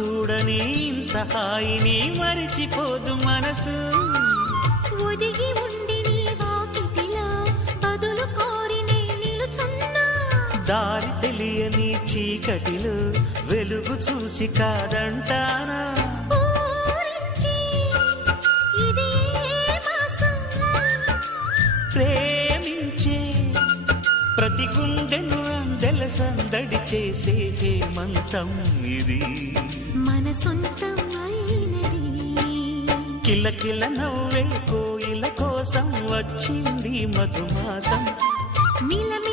చూడని ఇంత హాయిని మరిచిపోదు మనసు. ఒదిగి ఉండి నీ వాకిటిలో బదులు కోరి నే నిలుచున్నా. దారి తెలియని చీకటిలో వెలుగు చూసి కాదంటానా. ఊరించి ఇది ఏ మాసం? ప్రేమించే ప్రతి గుండెను అందెల సందడి చేసే హేమంతం ఇది. మన సొంతం అయినది. కిలకిల నవ్వే కోయిల కోసం వచ్చింది మధుమాసం. మిలమిల